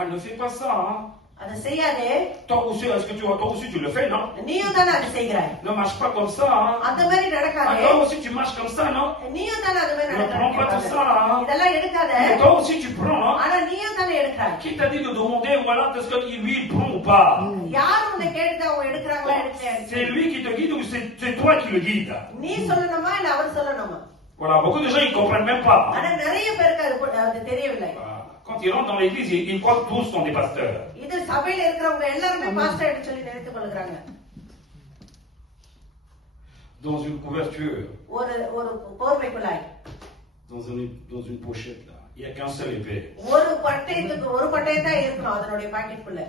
Ah, ne fais pas ça, hein. அதை செய்யாதே. Toi aussi, est-ce que toi aussi tu le fais, non? நீயும் தானே அதை செய்கிறாய். Ne marche pas comme ça, hein. அந்த மாதிரி நடக்காதே. Toi aussi tu marches comme ça, non? நீயும் தானே அது மாதிரி Ne prends pas tout ça, hein. இதெல்லாம் எடுக்காத. Toi aussi tu prends, hein. ஆனா நீயும் தானே எடுக்கிறாய். Qui t'a dit de demander, voilà, est-ce que lui il prend ou pas? யார் உன்னை கேட்டா அவங்க எடுக்கறாங்களா எடுக்கலையா? C'est lui qui te guide ou c'est toi qui le guide? நீ சொல்லணுமா இல்ல அவர் சொல்லணுமா? Voilà, beaucoup de gens ils comprennent même pas. ஆனா நிறைய பேருக்கு அது தெரியவில்லை. Quand ils rentrent dans l'église, ils croient que tous sont des pasteurs. இது சபையில இருக்கிறவங்க எல்லாரும் பாஸ்டர் என்று சொல்லி நினைத்துக் கொள்றாங்க. Dans une couverture. ஒரு போர்வைக்குள்ளாய். Dans une pochette là. Il y a qu'un seul épée. ஒரு பட்டை தான் இருக்கணும் அதனுடைய பாக்கெட்டுக்குள்ள.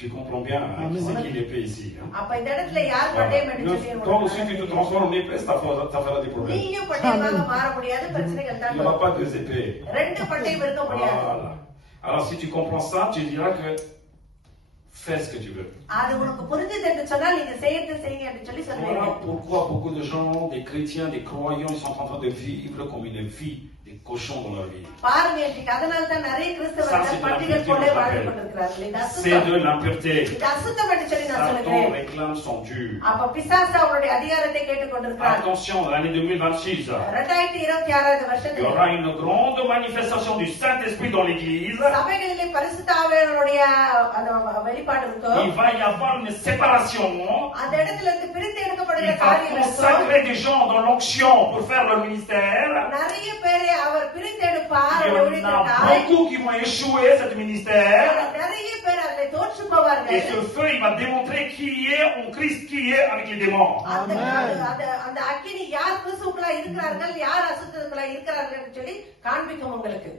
Tu comprends bien, hein, c'est qui l'épée ici, hein? அப்ப இந்த இடத்துல யார் பட்டயம் என்று சொல்லி Toi aussi tu te transformes en épée, ça fera des problèmes. நீயும் பட்டயமாக மாற முடியாது, பிரச்சனைகள் தான். Il n'y aura pas deux épées. ரெண்டு பட்டயம் இருக்க முடியாது. Voilà. Alors si tu comprends ça, tu diras que fais ce que tu veux. அது உனக்கு புரிஞ்சது என்று சொன்னால் நீங்க செய்யறது செய்யுங்க என்று சொல்லி சொல்லுவீங்க. Voilà pourquoi beaucoup de gens, des chrétiens, des croyants, ils sont en train de vivre comme une vie des cochons dans leur vie. பாருங்க இன்னைக்கு அதனால தான் நிறைய கிறிஸ்தவர்கள் பண்டிகள் போல வாழ்ந்து கொண்டிருக்கிறார்கள். C'est de l'impureté. இது அசுத்தம் என்று சொல்லி நான் சொல்றேன். Satan réclame son dû. அப்ப பிசாசு அவருடைய அதிகாரத்தை கேட்டுக் கொண்டிருக்கிறார். Attention, l'année 2026. 2026 வருஷத்தில் il y aura une grande manifestation du Saint-Esprit dans l'église. சபைகளிலே பரிசுத்த ஆவியானவருடைய அந்த வெளிப்பாடு இருக்கும். Il va y avoir une séparation. அந்த இடத்துல இருந்து பிரித்து எடுக்கப்படுகிற Il va காரியம் இருக்கும். consacrer des gens dans l'onction pour faire leur ministère. நிறைய பேரை அவர் பிரித்து எடுப்பார். Il y en a beaucoup qui vont échouer cet ministère. நிறைய பேர் அதிலே தோற்று போவார்கள். Et ce feu, il va démontrer qui est en Christ, qui est avec les démons. அந்த அக்கினி யார் கிறிஸ்துவுக்குள்ள இருக்கிறார்கள், யார் அசுத்தத்துக்குள்ள இருக்கிறார்கள் என்று சொல்லி காண்பிக்கும் உங்களுக்கு.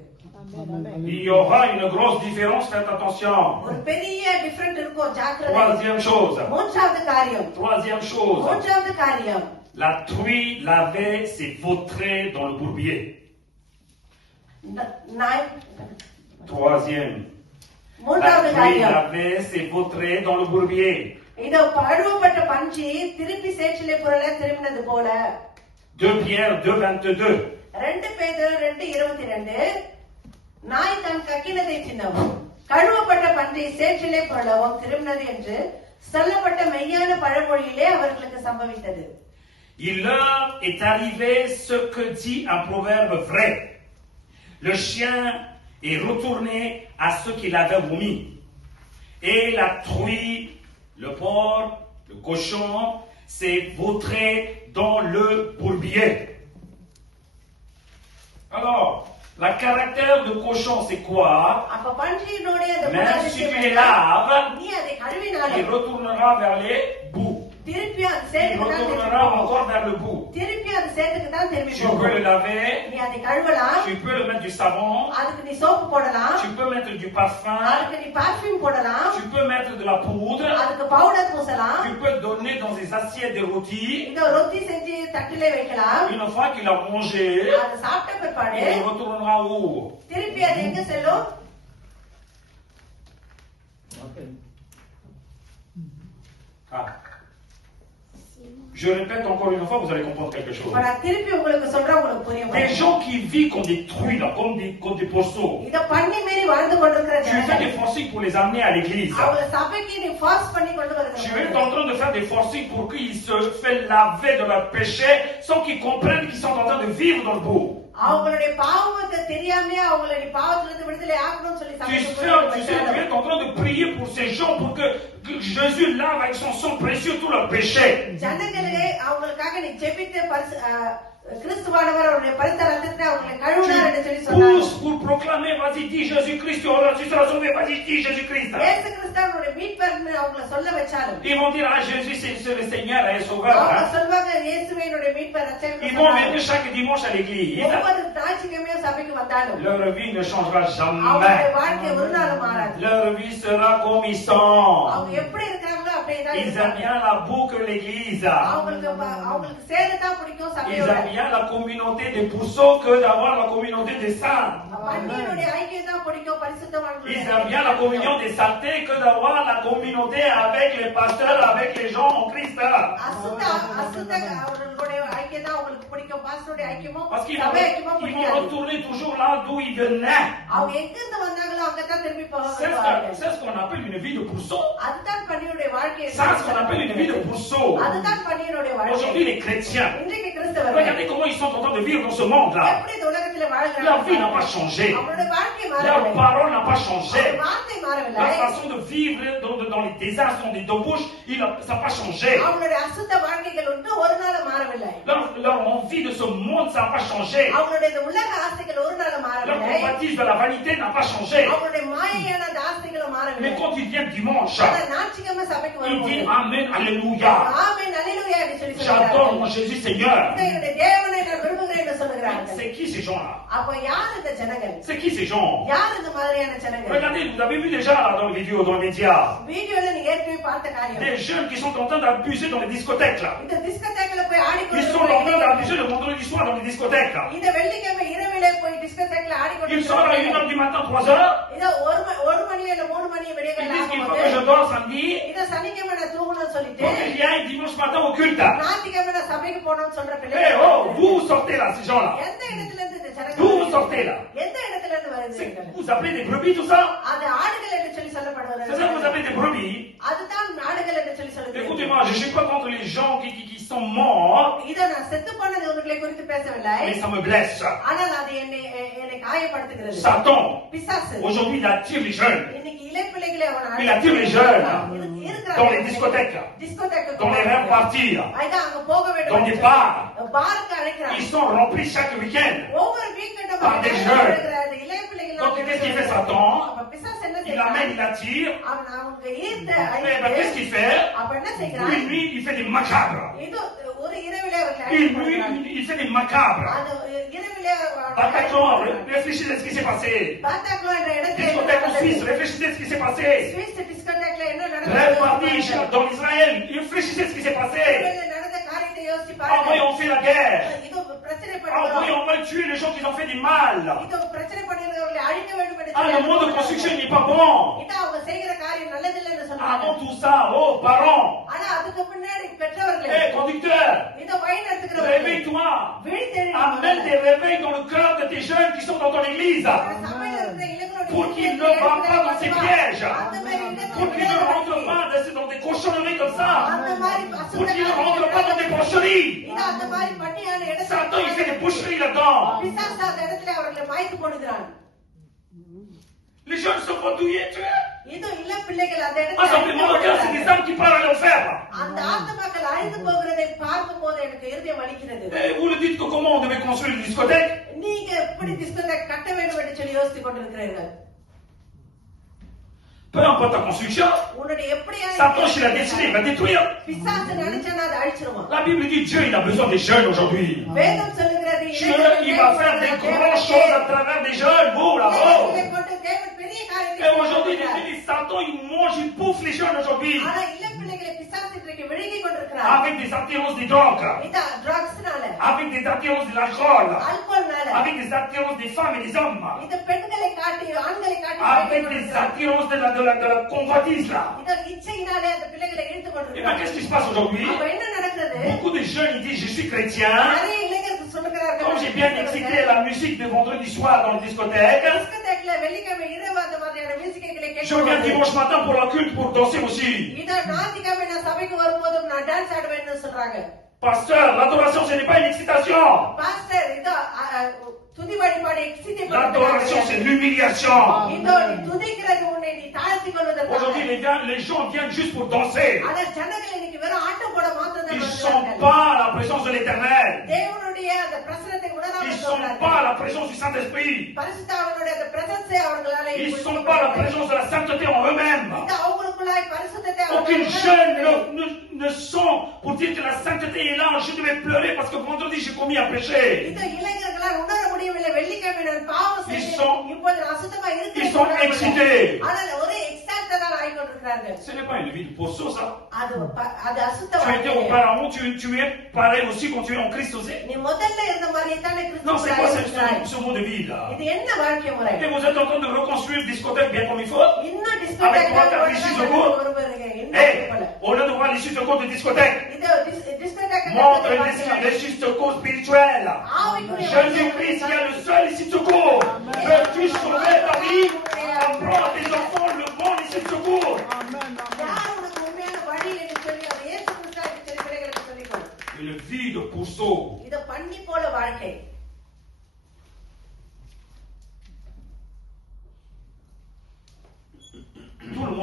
Il y aura une grosse différence, faites attention. ஒரு பெரிய டிஃபரண்ட் இருக்கும், ஜாக்கிரதை. Troisième chose. மூன்றாவது காரியம். Troisième chose. மூன்றாவது காரியம். La truie lavée s'est vautrée dans le bourbier. Troisième. La truie lavée s'est vautrée dans le bourbier. இதோ பழுவப்பட்ட பஞ்சி திருப்பி சேற்றிலே புரள திரும்பினது போல. 2 Pierre 2:22. 2 பேதுரு 2:22. நாய் தன் கக்கினதை தின்னவும் கழுவப்பட்ட பன்றி சேற்றிலே புரளவும் திரும்பினது என்று சொல்லப்பட்ட மெய்யான பழமொழியிலே அவர்களுக்கு சம்பவித்தது. Il leur est arrivé ce que dit un proverbe vrai. Le chien est retourné à ce qu'il avait vomi. Et la truie, le porc, le cochon, s'est vautré dans le bourbier. Alors, le caractère de cochon, c'est quoi? Même si tu les laves, il retournera vers les boues. Il retournera encore vers le bout. Tu peux le laver. Tu peux le mettre du savon. Tu peux mettre du parfum. Tu peux mettre de la poudre. Tu peux donner dans des assiettes de rôti. Une fois qu'il a mangé, il retournera où? Ah. Je répète encore une fois, vous allez comprendre quelque chose. Des gens qui vivent comme des truies, là, comme des pourceaux. Tu fais des forcings pour les amener à l'église. Tu es en train de faire des forcings pour qu'ils se fassent laver de leurs péchés sans qu'ils comprennent qu'ils sont en train de vivre dans le bout. Tu es en train de prier pour ces gens pour que Jésus lave avec son sang précieux tous leurs péchés. Tu pousses pour proclamer, vas-y, dis Jésus-Christ, tu seras sauvé, vas-y, dis Jésus-Christ. Ils vont dire, ah, Jésus, c'est le Seigneur et le Sauveur. Hein? Ils vont venir chaque dimanche à l'église. Leur vie ne changera jamais. Leur vie sera comme ils sont. Ils aiment bien la boue que l'église. Ils aiment bien la communauté des pourceaux que d'avoir la communauté des saints. Ils aiment bien la communion des saletés que d'avoir la communauté avec les pasteurs, avec les gens en Christ. Parce qu'ils vont retourner toujours là d'où ils venaient. அங்கதான் திரும்பி போக C'est விரும்புவார்கள். ce qu'on appelle une vie de pourceau. அதுதான் பன்னியுடைய வாழ்க்கை. Ça, c'est ce qu'on appelle une vie de pourceau. அதுதான் பன்னியுடைய வாழ்க்கை. Aujourd'hui, les chrétiens, இன்றைக்கு கிறிஸ்தவர்கள் regardez comment ils sont en train de vivre dans ce monde-là. எப்படி இந்த உலகத்திலே வாழ்கிறார்கள்? Leur vie n'a pas changé. அவருடைய வாழ்க்கை Leur மாறவில்லை. parole n'a pas changé. அவருடைய வார்த்தை மாறவில்லை. Leur façon de vivre dans les désastres, dans les débauches, ça n'a pas changé. அவருடைய அசுத்த வாழ்க்கைகள் ஒன்று ஒரு நாள் மாறவில்லை. Leur envie de ce monde, ça n'a pas changé. அவருடைய இந்த உலக ஆசைகள் ஒரு நாள் Leur மாறவில்லை. convoitise de la vanité n'a pas changé. அவருடைய மாயையான அந்த ஆசைகளும் மாறவில்லை. Mais quand ils viennent dimanche, ஆனா ஞாயிற்றுக்கிழமை சபைக்கு ils வரும்போது disent Amen, Alléluia. ஆமென் அல்லேலூயா என்று சொல்லி J'adore சொல்கிறார்கள். mon Jésus Seigneur. என்னுடைய தேவனை நான் விரும்புகிறேன் என்று சொல்கிறார்கள். C'est qui ces gens-là? அப்ப யார் இந்த ஜனங்கள்? C'est qui ces gens? யார் இந்த மாதிரியான ஜனங்கள்? Regardez, vous avez vu déjà là, dans les vidéos, dans les médias, வீடியோல நீங்க ஏற்கனவே பார்த்த காரியம். des jeunes qui sont en train d'abuser dans les discothèques là. இந்த டிஸ்கோதேக்ல போய் Ils sont en train ஆடிக்கொண்டு d'abuser le vendredi soir dans les discothèques là. இந்த வெள்ளிக்கிழமை இரவிலே போய் டிஸ்கோதேக்ல ஆடிக்கொண்டு Ils sont là à 1h du matin, 3h. இதோ ஒரு மணி இல்ல 3 மணி Ils விடியகால disent qu'il faut ஆகும்போது que je dors samedi இத சனிக்கிழமை நான் தூங்கணும்னு சொல்லிட்டு pour que j'y aille dimanche matin au culte. ஞாயிற்றுக்கிழமை நான் சபைக்கு போகணும்னு சொல்ற Eh பிள்ளைகள் oh, vous sortez là, ces gens-là. எந்த இடத்துல இருந்து இந்த D'où vous ஜனங்கள் sortez là? எந்த இடத்துல இருந்து C'est- வருது? Vous appelez des brebis tout ça? அது ஆடுகள் என்று சொல்லி C'est ça que vous சொல்லப்படுவது. appelez des brebis? அதுதான் ஆடுகள் என்று சொல்லி சொல்லுது. Écoutez-moi, je ne suis pas contre les gens qui sont morts, இத நான் செத்து போனவர்களை குறித்து பேசவில்லை. mais ça me blesse. ஆனால் அது என்னை காயப்படுத்துகிறது. Satan, பிசாசு aujourd'hui, il attire les jeunes இன்னைக்கு இளை பிள்ளைகளை அவன் Il attire les jeunes இருக்கிறான். dans les discothèques, டிஸ்கோதேக்கு dans les rêves parties, அதான் அங்க போக வேண்டும். dans les bars. பாருக்கு அழைக்கிறான். Ils sont remplis chaque week-end. ஒவ்வொரு வீக்கெண்டும் Par des jeunes. இளைய பிள்ளைகள் Donc, qu'est-ce qu'il fait Satan? அப்ப பிசாசு என்ன Il செய்யறான்? amène, il attire. அவன் அவங்க ஈர்த்த Eh ben, qu'est-ce அழைத்து qu'il fait? அப்ப என்ன செய்யறான்? Une nuit, il fait des macabres. இது ஒரு இரவிலே அவர்கள் Une அழைத்து nuit, il fait des macabres. அந்த இரவிலே Bataclan, réfléchissez à ce qui s'est passé. பாத்தாக்லோ என்ற இடத்துல Discothèque en Suisse, réfléchissez à ce qui s'est passé. Swiss டிஸ்கோதேக்ல என்ன Rêve parties நடந்தது? dans Israël, réfléchissez à ce qui s'est passé. நடந்த காரியத்தை யோசிச்சு Ah oui, பாருங்க. on fait la guerre. இது பிரச்சனை Ah oui, பண்ணுறோம். on va tuer les gens qui ont fait du mal. இது பிரச்சனை பண்ணிருக்கவர்களை அழிக்க வேண்டும் என்று Ah, le monde de construction n'est pas bon. இது அவங்க செய்கிற காரியம் நல்லதில்லை என்று சொன்னாங்க. Avant tout ça, oh, parents, ஆனா அதுக்கு பின்னாடி பெற்றவர்கள் hé, conducteur, இதை வழி நடத்துகிறவர்கள் réveille-toi. விழித்தெழு. Amène des réveils dans le cœur de tes jeunes qui sont dans ton église. சபையில இருக்கிற இளைஞர்களுடைய Pour qu'ils ne vont pas dans ces pièges. Pour qu'ils ne rentrent pas dans des cochonneries comme ça. Pour qu'ils ne rentrent pas dans des porcheries. இது அந்த மாதிரி பட்டியான Satan, il fait இடத்துல des boucheries là-dedans. பிசாசு அந்த இடத்துல அவர்களை மாய்த்து போடுகிறான். Les jeunes se font douiller, tuer. இது இல்ல பிள்ளைகள் அந்த Ah, simplement, regarde, c'est des âmes qui partent à l'enfer. அந்த ஆத்மாக்கள் அழிந்து போகிறதை பார்க்கும் போது எனக்கு இருதயம் வலிக்கிறது. Et vous le dites que comment on devait construire une discothèque? நீங்க எப்படி டிஸ்கோதேக் கட்ட வேண்டும் என்று சொல்லி யோசித்துக் கொண்டிருக்கிறீர்கள். Peu importe ta construction, உன்னுடைய எப்படியா Satan, s'il a décidé, il va détruire. பிசாசு நினைச்சானா அதை அழிச்சிருவான். La Bible dit Dieu, il a besoin des jeunes aujourd'hui. வேதம் சொல்லுகிறது Dieu, il va faire des grandes choses à travers des jeunes, vous là-haut. இதை கொண்டு தேவன் பெரிய காரியத்தை Et aujourd'hui, செய்கிறார். Satan, il mange, il bouffe les jeunes aujourd'hui. ஆனா இல்ல பிள்ளைகளை பிசாசு இன்றைக்கு விழுங்கி கொண்டிருக்கிறார். Avec des attirances des drogues, இது ட்ரக்ஸ்னால, avec des attirances de l'alcool, ஆல்கோல்னால, avec des attirances des femmes et des hommes, இது பெண்களை காட்டி ஆண்களை காட்டி avec des attirances de la convoitise là. இது இச்சையினாலே அந்த பிள்ளைகளை இழுத்து Et bien, கொண்டிருக்கிறார். qu'est-ce qui se passe aujourd'hui? அப்ப என்ன நடக்குது? Beaucoup de jeunes, ils disent, je suis chrétien. நிறைய இளைஞர்கள் சொல்லுகிறார்கள். Comme j'ai bien excité la musique de vendredi soir dans les discothèques, டிஸ்கோதேக்ல வெள்ளிக்கிழமை இரவு அந்த மாதிரியான மியூசிக்குகளை je viens கேட்க dimanche matin pour la culte pour danser aussi. இத ஞாயிற்றுக்கிழமை நான் சபைக்கு வரும்போதும் நான் டான்ஸ் ஆடுவேன்னு சொல்றாங்க. Pasteur, l'adoration, ce n'est pas une excitation. Pastor இது துதி வழிபாடு எக்ஸிட்டி L'adoration, c'est l'humiliation. இதோ நீ துதிக்கிறது உன்னை நீ தாழ்த்திக் கொள்வதற்காக. Aujourd'hui, les gens viennent juste pour danser. ஆனா ஜனங்கள் இன்னைக்கு வெறும் ஆட்டம் போட மாத்திரம் தான் Ils ne வருகிறார்கள். sentent pas la présence de l'éternel. தேவனுடைய அந்த பிரசனத்தை Ils உணராமல் ne sentent போகிறார்கள். pas la présence du Saint-Esprit. பரிசுத்தாவினுடைய அந்த பிரசன்ஸை அவர்களால Ils ne sentent pas la présence de la sainteté en eux-mêmes. இது அவங்களுக்குள்ளாய் பரிசுத்தத்தை Aucun அவர்கள் jeune உணரவில்லை. ne sent pour dire que la sainteté est là. Je devais pleurer parce que vendredi j'ai commis un péché. இது இளைஞர்களால் உணர முடியவில்லை. வெள்ளிக்கிழமை நான் பாவம் Ils செய்தேன். sont- இப்போது நான் அசுத்தமா Ils sont excités. ஆனால் ஒரே எக்ஸாக்டா தான் ஆகிக்கொண்டிருக்கிறார்கள். Ce n'est pas une vie de pourceau, ça. அது அசுத்த Tu étais வாழ்க்கை. auparavant, tu es pareil aussi quand tu es en Christ aussi. நீ முதல்ல இருந்த மாதிரியே தானே Non, c'est quoi கிறிஸ்துவுக்குள்ளாய் இருக்கிறாய். ce mode de vie là? இது என்ன வாழ்க்கை முறை? Et vous êtes en train de reconstruire une discothèque bien comme il faut. இன்னும் Avec டிஸ்கோதேக் trois quarts d'issue de cours. Hey, au lieu de voir l'issue de cours de discothèque, இது டிஸ்கோதேக் montre l'issue de cours spirituelle. Jésus-Christ, il y a le seul issue de cours. Veux-tu sauver ta vie en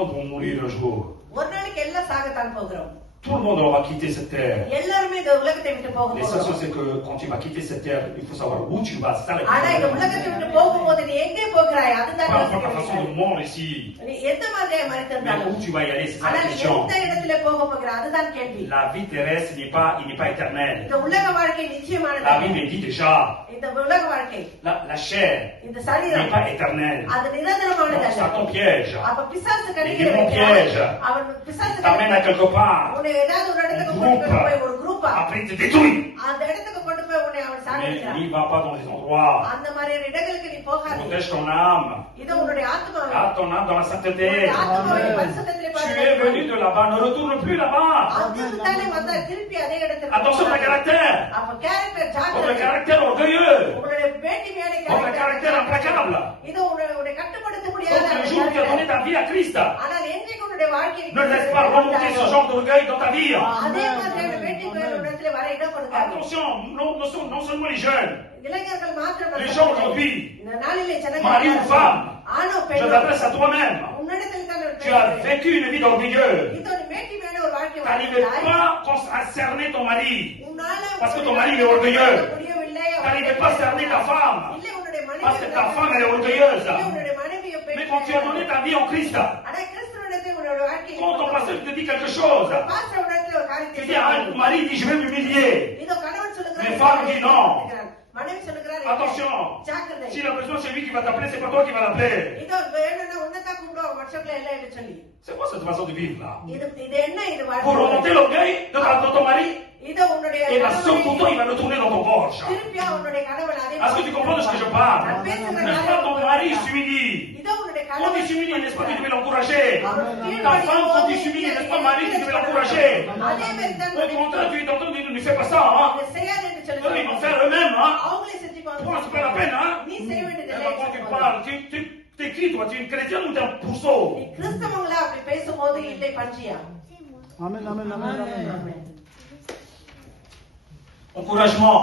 monde va mourir un jour. ஒரு நாளைக்கு எல்லாம் சாகத்தான் போகிறோம். Tout le monde va quitter cette terre. எல்லாரும் இந்த உலகத்தை விட்டு போக L'essentiel போகிறோம். c'est que quand tu vas quitter cette terre, il faut savoir où tu vas. C'est ça la ஆனா இந்த question. உலகத்தை விட்டு போகும்போது நீ எங்கே போகிறாய் அதுதான் Pas importe la façon யோசிக்க de mourir ici, நீ எந்த மாதிரியா mais மரித்திருந்தாலும் où tu vas y aller, c'est ça ஆனா la நீ question. எந்த இடத்துல போக போகிற அதுதான் கேள்வி. La vie terrestre il n'est pas éternelle. இந்த உலக வாழ்க்கை La நிச்சயமானது. Bible dit déjà, இந்த உலக வாழ்க்கை la chair இந்த n'est சரீரம் pas éternelle. அது நிரந்தரமானது Donc, அல்ல. Satan piège, அப்ப பிசாசு Les கடிக்கிற démons piègent. அவன் பிசாசு t'amène à quelque part, உன்னை ஏதாவது ஒரு இடத்துக்கு Un கொண்டு groupe. போய் ஒரு குரூப்பா après il te détruit. அந்த இடத்துக்கு கொண்டு போய் உன்னை அவன் Mais சாகடிக்கிறான். n'y va pas dans les endroits. அந்த மாதிரியான இடங்களுக்கு நீ போகாத. Protège ton âme. இது உன்னுடைய ஆத்மாவை Garde ton âme dans la sainteté. உன்னுடைய ஆத்மாவை பரிசுத்தத்திலே Tu es பாதுகாத்து. venu de là-bas, ne retourne plus là-bas. அங்கிருந்து தானே வந்தா திருப்பி அதே இடத்துக்கு Attention à ton caractère. அப்ப கேரக்டர் Votre ஜாக்கிரதை. caractère orgueilleux. உங்களுடைய வேண்டிமையான Votre caractère implacable. இது உன்னுடைய கட்டுப்படுத்த முடியாத Donc le jour où tu as donné ta vie à Christ, ஆனால் என்றைக்கு உன்னுடைய வாழ்க்கையில் ne laisse pas remonter ce genre d'orgueil dans ta vie. அதே மாதிரியான வேண்டிமையான இடத்துல வர இடம் கொடுக்காது. Attention, non seulement les jeunes, இளைஞர்கள் மாத்திரம் les gens aujourd'hui, இந்த நாளிலே mari ou femme, ஆணோ je பெண்ணோ t'adresse à toi-même. உன்னிடத்தில் தான் ஒரு Tu as vécu une vie d'orgueilleux. இது ஒரு வேண்டிமையான ஒரு வாழ்க்கை Tu n'arrivais pas à cerner ton mari. உன்னால Parce que ton mari il est orgueilleux. முடியவில்லை. Tu n'arrivais pas à cerner ta femme. இல்லை உன்னுடைய மனைவி Parce que ta femme elle est orgueilleuse. இல்லை உன்னுடைய மனைவியை Mais quand tu as donné ta vie en Christ, ஆனா கிறிஸ்துவிடத்தில் உன்னுடைய வாழ்க்கையில் quand ton pasteur te dit quelque chose, பாஸ்டரிடத்தில் ஒரு tu காரியத்தை dis ah, ton mari dit je vais m'humilier. இதோ கணவன் சொல்லுகிறார் Mais femme dit non. மனைவி சொல்லுகிறார் Attention, ஜாக்கிரதை s'il a besoin c'est lui qui va t'appeler, c'est pas toi qui va l'appeler. இதோ வேணும்னா உன்னதான் கூப்பிடுவோம் வாட்ஸ்அப்ல எல்லாம் எடுத்து சொல்லி C'est quoi cette façon de vivre là? இது என்ன இது Pour வாழ்க்கை remonter l'orgueil de ton mari, இதோ உன்னுடைய et bien son couteau il va le tourner dans ton porche. திருப்பியா உன்னுடைய கணவன் அதே Est-ce que tu comprends de ce que je parle? N'est-ce pas ton mari s'humilie? இதோ உன்னுடைய Quand tu கணவன் s'humilie, n'est-ce pas que tu devais l'encourager? Ta femme, quand tu s'humilies, n'est-ce pas Marie, tu devais l'encourager? அதே மாதிரி தான் Au contraire, tu es en train de dire, ne fais pas ça, hein? இதை செய்யாதே என்று Eux, ils vont சொல்லுவாங்க faire eux-mêmes, hein? அவங்களே செஞ்சுப்பாங்க Toi, c'est pas la peine, hein? நீ செய்ய Mais வேண்டியதில்லை quand tu parles, t'es qui, toi? Tu es une chrétienne ou t'es un pourceau? நீ கிறிஸ்தவங்களா அப்படி பேசும்போது இல்லை பஞ்சியா Amen, amen, amen, amen. Encouragement.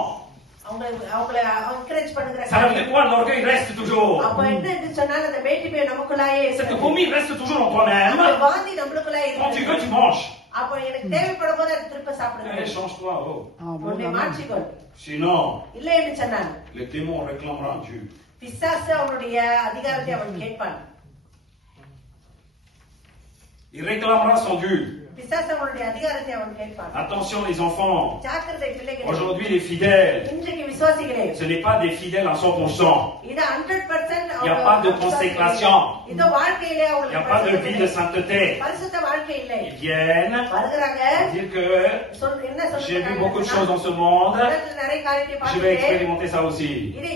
அவங்களை என்கரேஜ் பண்ணுகிற Ça veut dire quoi? L'orgueil reste toujours. அப்ப என்ன என்று சொன்னால் அந்த வேட்டிமை நமக்குள்ளாயே Cette vomi reste toujours en toi-même. அந்த வாந்தி நம்மளுக்குள்ளாயே Quand tu veux, இருக்கு tu manges. அப்ப எனக்கு தேவைப்படும் போது அது திருப்ப Allez, சாப்பிடுங்க change-toi, oh. Amen, உன்னை amen. மாற்றிக்கொள் Sinon, இல்லை என்று சொன்னான் le démon réclamera Dieu. பிசாசு அவனுடைய அதிகாரத்தை அவன் கேட்பான் Il réclamera son dû. பிசாசு அவனுடைய அதிகாரத்தை அவன் கேட்பான் Attention, les enfants. ஜாக்கிரதை பிள்ளைகளே Aujourd'hui, les fidèles, இன்றைக்கு விசுவாசிகளே ce n'est pas des fidèles à 100%. இது 100% Il n'y a pas de consécration. இந்த வாழ்க்கையிலே Il n'y a pas de vie de sainteté. பரிசுத்த வாழ்க்கை இல்லை Ils viennent வருகிறாங்க dire que என்ன j'ai vu beaucoup de சொல்றாங்க choses dans ce monde. உலகத்துல நிறைய காரியத்தை Je vais பார்த்துட்டேன் expérimenter ça aussi.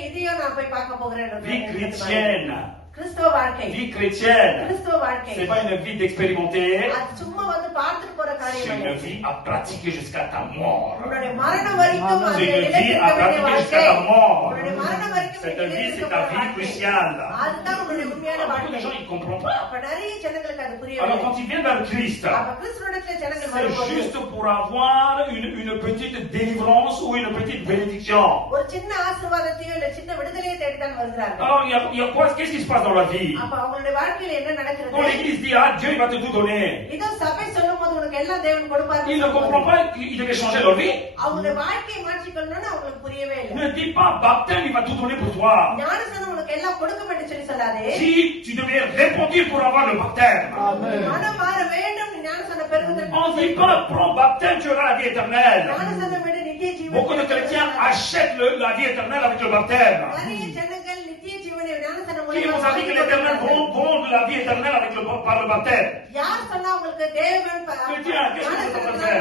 இதையும் நான் போய் பார்க்க போகிறேன் Vie chrétienne. கிறிஸ்துவ வாழ்க்கை Vie chrétienne. கிறிஸ்துவ வாழ்க்கை C'est pas une vie d'expérimenter. அது சும்மா வந்து பார்த்துட்டு போற C'est காரியம் une இல்லை. vie à pratiquer jusqu'à ta mort. உன்னுடைய மரணம் வரைக்கும் C'est அதிலே une vie நிலைத்திருக்க à வேண்டிய pratiquer jusqu'à வாழ்க்கை. ta mort. உன்னுடைய மரணம் வரைக்கும் Cette vie, c'est நிலைத்திருக்க ta போற vie வாழ்க்கை. cruciale. அதுதான் உன்னுடைய உண்மையான Beaucoup de வாழ்க்கை. gens, ils ne comprennent pas. அப்ப நிறைய ஜனங்களுக்கு அது Alors, புரியவில்லை. quand ils viennent vers Christ, அப்ப கிறிஸ்துவனிடத்துல ஜனங்கள் c'est வரும்போது juste pour avoir une petite délivrance ou une petite bénédiction. ஒரு சின்ன ஆசீர்வாதத்தையோ இல்ல சின்ன விடுதலையை தேடித்தான் வருகிறார்கள். Alors, il y a quoi? Qu'est-ce qui se passe dans la vie? அப்ப அவங்களுடைய வாழ்க்கையில என்ன Quand நடக்கிறது? l'église dit, ah, Dieu, il va te tout donner. இதோ சபை சொல்லும்போது உனக்கு எல்லாம் தேவன் கொடுப்பார். Ils ne comprennent pas qu'ils devaient changer leur vie. அவங்களுடைய வாழ்க்கையை மாற்றிக்கொள்ளணும்னு அவங்களுக்கு புரியவே இல்லை. Ne dis pas, baptême, il va tout donner pour toi. ஞானஸ்நானம் உனக்கு எல்லாம் கொடுக்கப்பட்டு சொல்லி சொல்லாதே. Si tu devais repentir pour avoir le baptême. Amen. மனம் மாற வேண்டும், நீ ஞானஸ்நானம் பெறுவதற்கு. On ne dit pas, prends baptême, tu auras la vie éternelle. ஞானஸ்நானம் விட நித்திய ஜீவன். Beaucoup de chrétiens achètent la vie éternelle avec le baptême. நிறைய ஜனங்கள் நித்திய ஜீவனை ஞானஸ்நானம் Qui vous a dit que மூலமா l'éternel vont de la vie éternelle par le baptême? யார் சொன்னா உங்களுக்கு தேவன் Chrétien,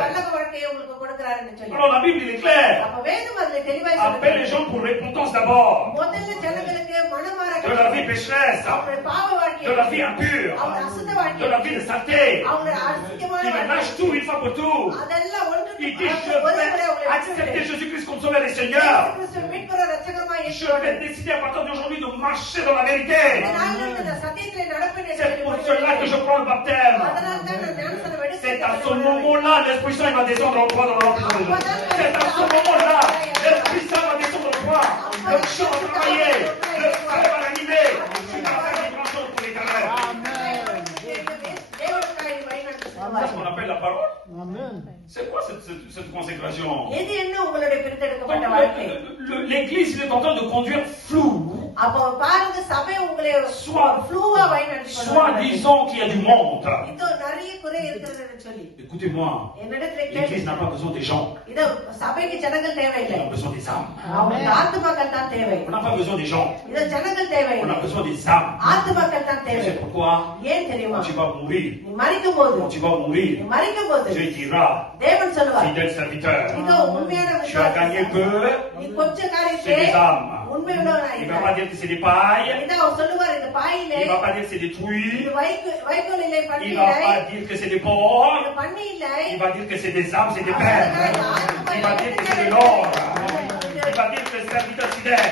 பல்லவ வாழ்க்கையை உங்களுக்கு கொடுக்கிறாருன்னு சொல்லி. Alors la Bible il est claire. அப்ப வேதம் அதுல தெளிவாய் Appelle les சொல்லுது. gens pour repentance d'abord. முதல்ல ஜனங்களுக்கு மனமாற De la vie pécheresse, அவங்களுடைய பாவ வாழ்க்கை, de la vie impure, அவங்க அசுத்த வாழ்க்கை, de la vie de saleté. அவங்களுடைய அசுத்தமான Il வாழ்க்கை, lâche tout une fois pour tout. அதெல்லாம் ஒன்று Il dit, je vais accepter Jésus-Christ comme sauveur et Seigneur. Je vais décider à partir d'aujourd'hui de marcher dans la vérité. C'est pour cela que je prends le baptême. C'est à ce moment-là, l'Esprit Saint va descendre en toi dans le remplissage de Jésus. C'est à ce moment-là, l'Esprit Saint va descendre en toi. Le chant va travailler, le feu va l'animer. Tu vas faire des grandes choses pour l'éternel. Amen. cette consécration? எது என்ன உங்களுடைய பிரித்தெடுக்கப்பட்ட வாழ்க்கை? L'église il est en train de conduire flou. அப்போ பாருங்க சபை உங்களை ஃப்ளூவா வழிநடத்தி கொண்டு Soit disant qu'il y a du monde. இதோ நிறைய குறை இருக்குதுன்னு சொல்லி. Écoutez-moi. L'église n'a pas besoin des gens. இதோ சபைக்கு ஜனங்கள் தேவையில்லை. On a besoin des âmes. அவங்க ஆத்துமாக்கள் தான் தேவை. On n'a pas besoin des gens. இதோ ஜனங்கள் On தேவையில்லை. a besoin des âmes. ஆத்துமாக்கள் தான் தேவை. C'est pourquoi? ஏன் தெரியுமா? Quand tu vas mourir. நீ மரிக்கும்போது Quand tu vas mourir. நீ மரிக்கும்போது Dieu dira. தேவன் சொல்வார். Fidèle serviteur. இதோ உண்மையான Tu as gagné peu. நீ கொஞ்ச காரியத்தை C'est des âmes. உண்மையுள்ளவனாய் Il ne va pas dire que c'est des pailles. இதோ அவர் சொல்லுவார் இந்த பாயிலே Il ne va pas dire que c'est des truies. இது வைக்கோலிலே பண்ணி Il ne va pas dire que c'est des porcs. இது பண்ணி இல்லை. Il va dire que c'est des âmes, c'est des perles. Il va dire que c'est de l'or. Il va dire que c'est un serviteur fidèle.